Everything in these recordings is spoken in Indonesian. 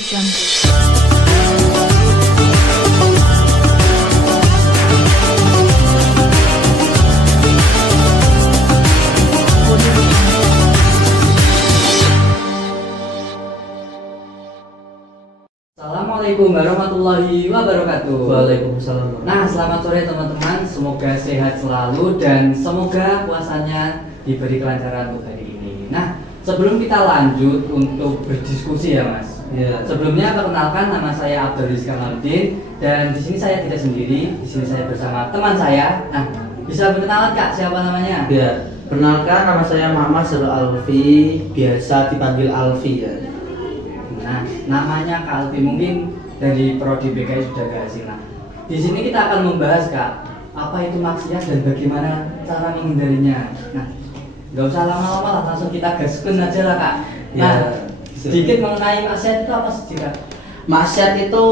Jungle. Assalamualaikum warahmatullahi wabarakatuh. Waalaikumsalam. Nah, selamat sore teman-teman. Semoga sehat selalu dan semoga puasanya diberi kelancaran untuk hari ini. Nah, sebelum kita lanjut untuk berdiskusi ya, Mas. Ya. Sebelumnya perkenalkan, nama saya Abdul Rizky Kamaludin dan di sini saya tidak sendiri. Di sini saya bersama teman saya. Nah, bisa berkenalan Kak, siapa namanya? Ya, perkenalkan nama saya Muhammad Syahrul Alfi, biasa dipanggil Alfi ya. Nah, namanya Kak Alfi mungkin dari Prodi BKI sudah gak asing. Nah, di sini kita akan membahas Kak, apa itu maksiat dan bagaimana cara menghindarinya. Nah, nggak usah lama-lama lah, langsung kita gaspin aja lah Kak. Nah, sedikit mengenai maksiat itu apa sih Kak? Maksiat itu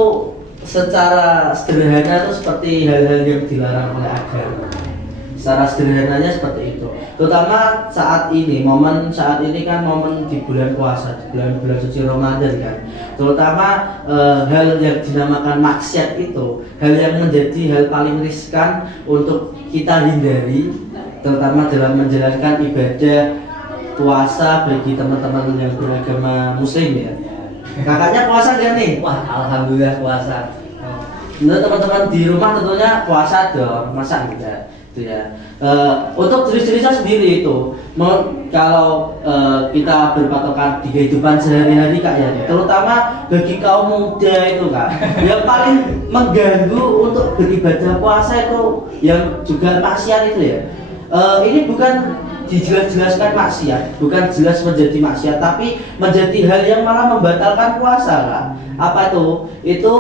secara sederhana itu seperti hal-hal yang dilarang oleh agama. Secara sederhananya seperti itu. Terutama saat ini, saat ini kan momen di bulan puasa, di bulan suci Ramadan kan. Terutama hal yang dinamakan maksiat itu, hal yang menjadi hal paling riskan untuk kita hindari, terutama dalam menjalankan ibadah puasa bagi teman-teman yang beragama muslim ya. Kakaknya puasa gak nih? Wah, alhamdulillah puasa. Nah, teman-teman di rumah tentunya puasa dong, masa enggak? Itu ya. Untuk jenis-jenisnya sendiri itu, kalau kita berpatokan di kehidupan sehari-hari Kak ya, terutama bagi kaum muda itu Kak, yang paling mengganggu untuk beribadah puasa itu yang juga maksiat itu ya. Ini bukan dijelas-jelaskan maksiat, bukan jelas menjadi maksiat, tapi menjadi hal yang malah membatalkan puasa Kak. Apa itu? Itu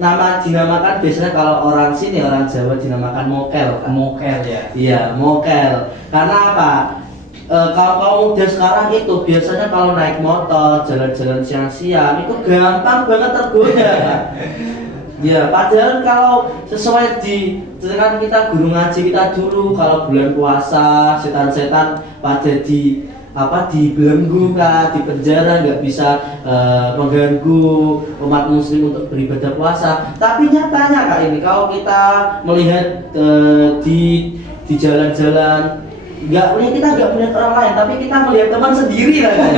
dinamakan biasanya kalau orang sini, orang Jawa dinamakan mokel Kak. Mokel ya. Iya, mokel. Karena apa? Kalau muda sekarang itu biasanya kalau naik motor, jalan-jalan siang-siang itu gampang banget tergoda Kak. Ya, padahal kalau sesuai dengan kita guru ngaji kita dulu, kalau bulan puasa setan-setan pada dibelenggu Kak, di penjara, nggak bisa mengganggu umat muslim untuk beribadah puasa. Tapi nyatanya Kak, ini kalau kita melihat di jalan-jalan, kita nggak melihat orang lain, tapi kita melihat teman sendiri lah Kak.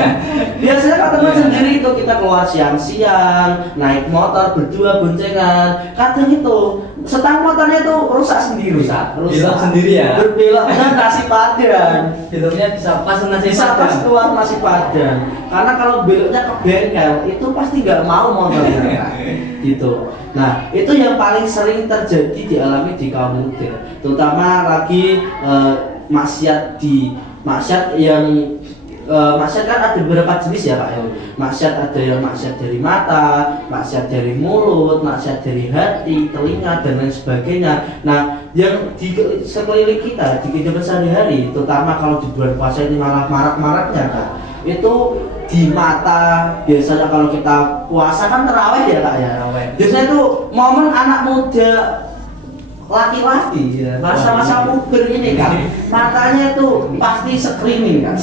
Biasanya kalau teman sendiri itu kita keluar siang-siang, naik motor berdua boncengan, kadang itu setang motornya itu rusak sendiri. Belok sendiri ya. Berbeloknya nasi padang. Beloknya bisa pas nasi Bisa pas padang. keluar nasi padang. Karena kalau beloknya ke bengkel itu pasti nggak mau motornya gitu. Nah, itu yang paling sering terjadi dialami di kaum muda, terutama lagi maksiat kan ada beberapa jenis ya Pak ya. Maksiat ada yang maksiat dari mata, maksiat dari mulut, maksiat dari hati, telinga dan lain sebagainya. Nah, yang di sekeliling kita di kehidupan sehari-hari, terutama kalau di bulan puasa ini malah marak-maraknya Kak. Itu di mata. Biasanya kalau kita puasa kan terawih ya Kak ya. Biasanya itu momen anak muda laki-laki ya, masa-masa puber ini kan, matanya itu pasti screening kan,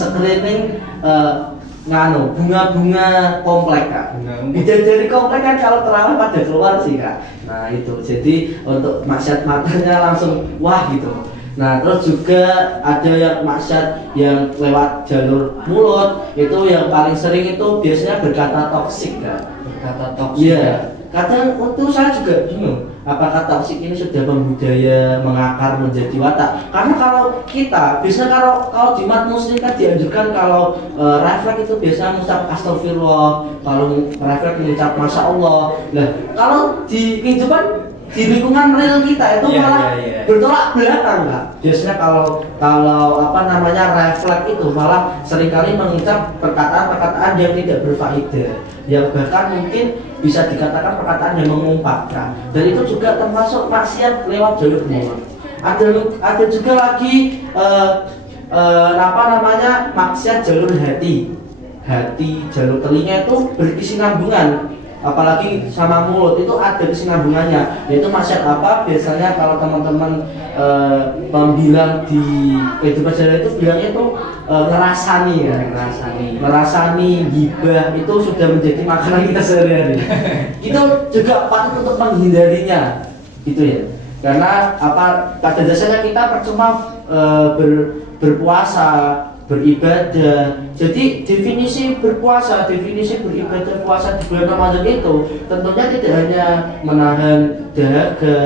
bunga-bunga komplek Kak. Bidadari komplek kan kalau terawih pada keluar sih Kak. Nah itu, jadi untuk maksiat matanya langsung wah gitu. Nah terus juga ada yang maksiat yang lewat jalur mulut, itu yang paling sering itu biasanya berkata toksik Kak. Berkata toksik. Iya. Kadang untuk saya juga bingung, apakah toksik ini sudah membudaya, mengakar menjadi watak? Karena kalau kita, biasanya kalau di umat muslim kan dianjurkan kalau refleks itu biasanya mengucap astagfirullah, kalau refleks mengucap masya Allah. Nah, kalau di kehidupan di lingkungan real kita itu malah bertolak belakang Kak. Biasanya kalau refleks itu malah seringkali mengucap perkataan-perkataan yang tidak berfaedah, yang bahkan mungkin bisa dikatakan perkataan yang mengumpatkan. Dan itu juga termasuk maksiat lewat jalur mulut. Ada juga lagi maksiat jalur hati, jalur telinga itu berkesinambungan. apalagi sama mulut itu ada kesinambungannya. Yaitu maksiat apa? Biasanya kalau teman-teman bilang di kehidupan sehari itu bilangnya itu ngerasani ya, ngerasani gibah itu sudah menjadi makanan kita sehari-hari. Kita juga patut untuk menghindarinya, gitu ya. Karena apa? Pada dasarnya kita percuma berpuasa, beribadah. Jadi definisi berpuasa, definisi beribadah puasa di bulan Ramadan itu tentunya tidak hanya menahan dahaga,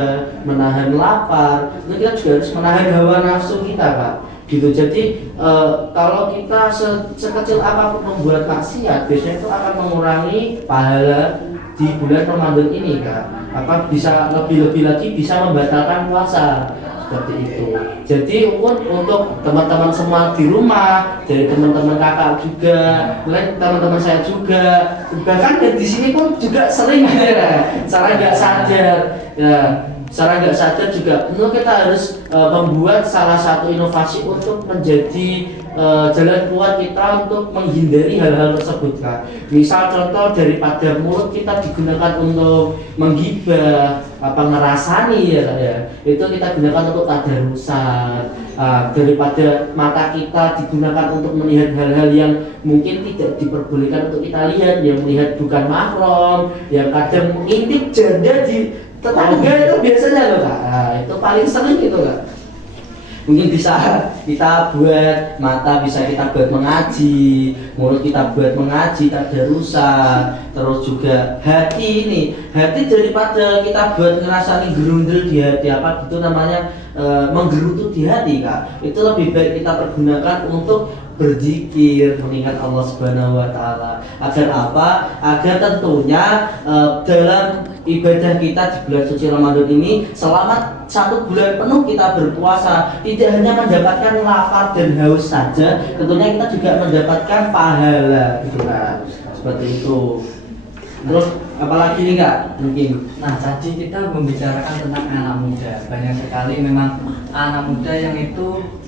menahan lapar, itu kita juga harus menahan hawa nafsu kita, Kak. Gitu. Jadi kalau kita sekecil apapun membuat maksiat, biasanya itu akan mengurangi pahala di bulan Ramadan ini, Kak. Apa bisa lebih-lebih lagi bisa membatalkan puasa. Seperti itu. Jadi untuk teman-teman semua di rumah, dari teman-teman kakak juga, mulai teman-teman saya juga, bahkan di sini pun juga sering ya, secara nggak sadar, ya, secara nggak sadar juga. Menurut kita harus membuat salah satu inovasi untuk menjadi jalan keluar kita untuk menghindari hal-hal tersebut, Kak. Misal contoh daripada mulut kita digunakan untuk menggibah, ngerasani ya, Kak, ya. Itu kita gunakan untuk tadarusan. Daripada mata kita digunakan untuk melihat hal-hal yang mungkin tidak diperbolehkan untuk kita lihat, yang melihat bukan mahram, yang kadang intip janda di tetangga itu biasanya loh, Kak. Itu paling sering gitu, Kak. Mungkin bisa kita buat mata, bisa kita buat mengaji, mulut kita buat mengaji, tadarusan, terus juga hati ini, hati daripada kita buat ngerasani gerundel di hati apa gitu namanya menggerutu di hati, Kak. Itu lebih baik kita pergunakan untuk berzikir, mengingat Allah Subhanahu wa taala. Agar apa? Agar tentunya dalam ibadah kita di bulan suci Ramadan ini selama 1 bulan penuh kita berpuasa, tidak hanya mendapatkan lapar dan haus saja, tentunya kita juga mendapatkan pahala, gitu kan. Seperti itu. Terus apalagi nih, Kak? Mungkin. Nah, tadi kita membicarakan tentang anak muda. Banyak sekali memang anak muda yang itu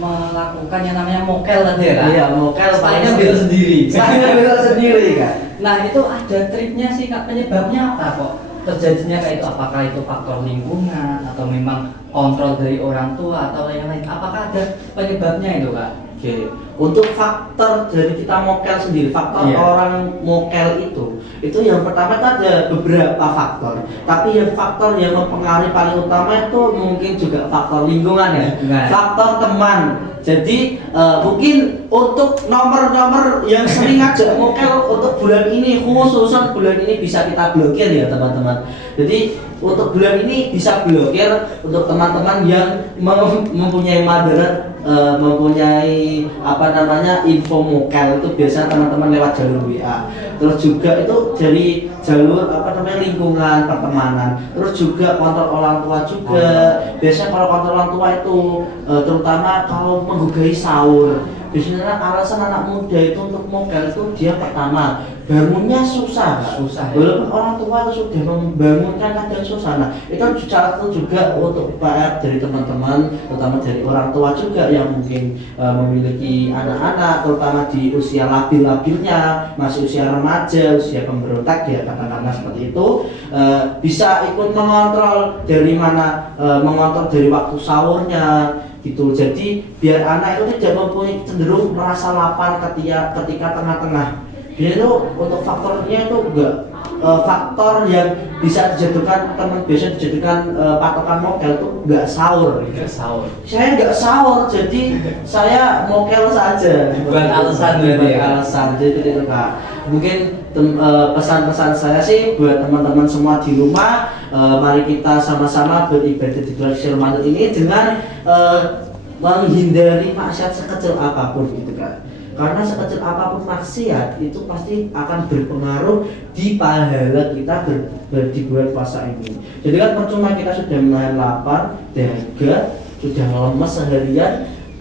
melakukan yang namanya mokel tadi ya, Kak? Iya, mokel Paling ambil sendiri. Ambil sendiri, Kak. Nah, itu ada triknya sih, Kak. Penyebabnya apa kok terjadinya kayak itu? Apakah itu faktor lingkungan atau memang kontrol dari orang tua atau yang lain? Apakah ada penyebabnya itu, Kak? Oke, untuk faktor dari kita mokel sendiri, faktor orang mokel itu yang pertama itu ada beberapa faktor. Tapi yang faktor yang mempengaruhi paling utama itu mungkin juga faktor lingkungan ya, faktor teman. Jadi mungkin untuk nomor-nomor yang sering ngajak mokel untuk bulan ini, khususan bulan ini bisa kita blokir ya teman-teman. Jadi untuk bulan ini bisa blokir untuk teman-teman yang mempunyai madarat, mempunyai info mokel itu biasa teman-teman lewat jalur WA. Terus juga itu dari jalur lingkungan pertemanan. Terus juga kontrol orang tua juga. Biasanya kalau kontrol orang tua itu terutama kalau menggugah sahur. Biasanya alasan anak muda itu untuk mokel itu dia pertama bangunnya susah. Walaupun orang tua itu sudah membangunkan kadang susah. Nah, itu juga untuk PR dari teman-teman, terutama dari orang tua juga yang mungkin memiliki anak-anak, terutama di usia labil-labilnya, masih usia remaja, usia pemberontak ya katakanlah seperti itu, bisa ikut mengontrol dari mana, mengontrol dari waktu sahurnya. Gitu. Jadi biar anak itu tidak mempunyai cenderung merasa lapar ketika tengah-tengah. Dia itu untuk faktornya itu enggak faktor yang bisa dijadikan biasa dijadikan patokan mokel itu enggak sahur. Saya enggak sahur, jadi saya mokel saja. Bukan alasan berarti ya. Alasan jadi itu, Kak. Mungkin pesan-pesan saya sih buat teman-teman semua di rumah, mari kita sama-sama beribadah di bulan Ramadan ini dengan menghindari maksiat sekecil apapun gitu, Kak. Karena sekecil apapun maksiat itu pasti akan berpengaruh di pahala kita di bulan puasa ini. Jadi kan percuma kita sudah menahan lapar, dahaga, sudah lemes seharian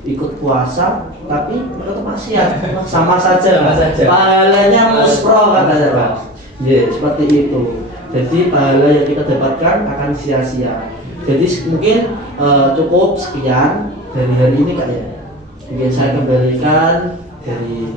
ikut puasa tapi menurut maksiat sama saja. Pahalanya muspro katanya, Pak. Ya, seperti itu. Jadi pahala yang kita dapatkan akan sia-sia. Jadi mungkin cukup sekian dari hari ini, Kak ya. Mungkin saya kembalikan dari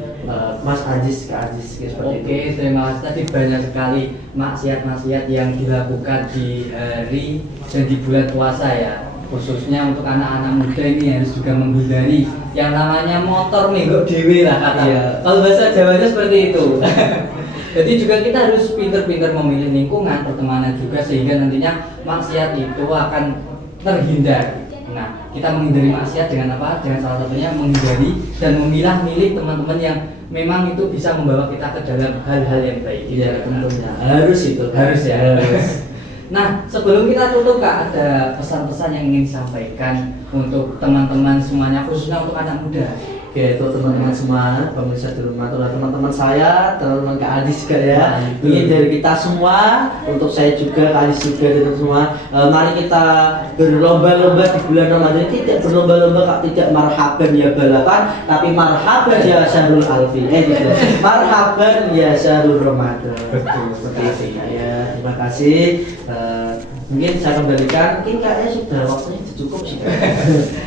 Mas Ajis ke Ajis kayak seperti Oke, itu. terima kasih. Tadi banyak sekali maksiat-maksiat yang dilakukan di hari dan di bulan puasa ya. Khususnya untuk anak-anak muda ini harus juga menghindari yang namanya motor menggo dewe lah kata. Iya. Kalau bahasa Jawanya seperti itu. Jadi juga kita harus pintar-pintar memilih lingkungan pertemanan juga sehingga nantinya maksiat itu akan terhindar. Nah, kita menghindari maksiat dengan apa? Dengan salah satunya menghindari dan memilah-milih teman-teman yang memang itu bisa membawa kita ke dalam hal-hal yang baik. Iya, tentunya harus itu. Harus ya. Harus. Nah, sebelum kita tutup Kak, ada pesan-pesan yang ingin disampaikan untuk teman-teman semuanya, khususnya untuk anak muda. Oke, itu teman-teman semua, pemirsa di rumah, teman-teman saya, teman-teman Kak Adis juga ya. Nah, Ini dari kita semua, untuk saya juga, Kak Adis juga, dan semua. Mari kita berlomba-lomba di bulan Ramadan. Tidak berlomba-lomba, Kak, tidak marhaban ya balapan, tapi marhaban ya syahrul alfi. Gitu. Marhaban ya syahrul Ramadan. Betul, Seperti itu ya. Terima kasih. Mungkin saya kembalikan, mungkin kayaknya sudah waktunya cukup sih.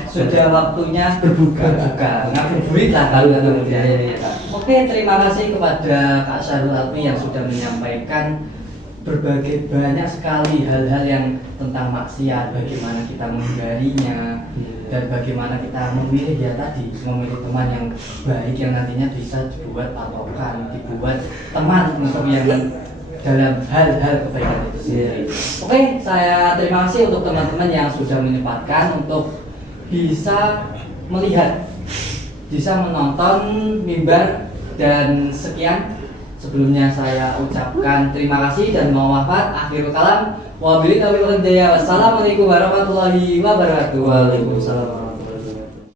Sudah waktunya berbuka, ngabuburit lah kalau kemudian. Iya, iya, Kak. Oke, terima kasih kepada Kak Syahrul Alfi yang sudah menyampaikan berbagai banyak sekali hal-hal yang tentang maksiat, bagaimana kita menghindarinya, dan bagaimana kita memilih ya tadi, memilih teman yang baik yang nantinya bisa dibuat patokan, dibuat teman untuk yang dalam hal-hal kebaikan itu sendiri. Oke, saya terima kasih untuk teman-teman yang sudah menyempatkan untuk bisa melihat, bisa menonton mimbar, dan sekian. Sebelumnya saya ucapkan terima kasih dan mohon maaf. Akhirul kalam, wabillahi taufiq wal hidayah. Wassalamualaikum warahmatullahi wabarakatuh. Waalaikumsalam.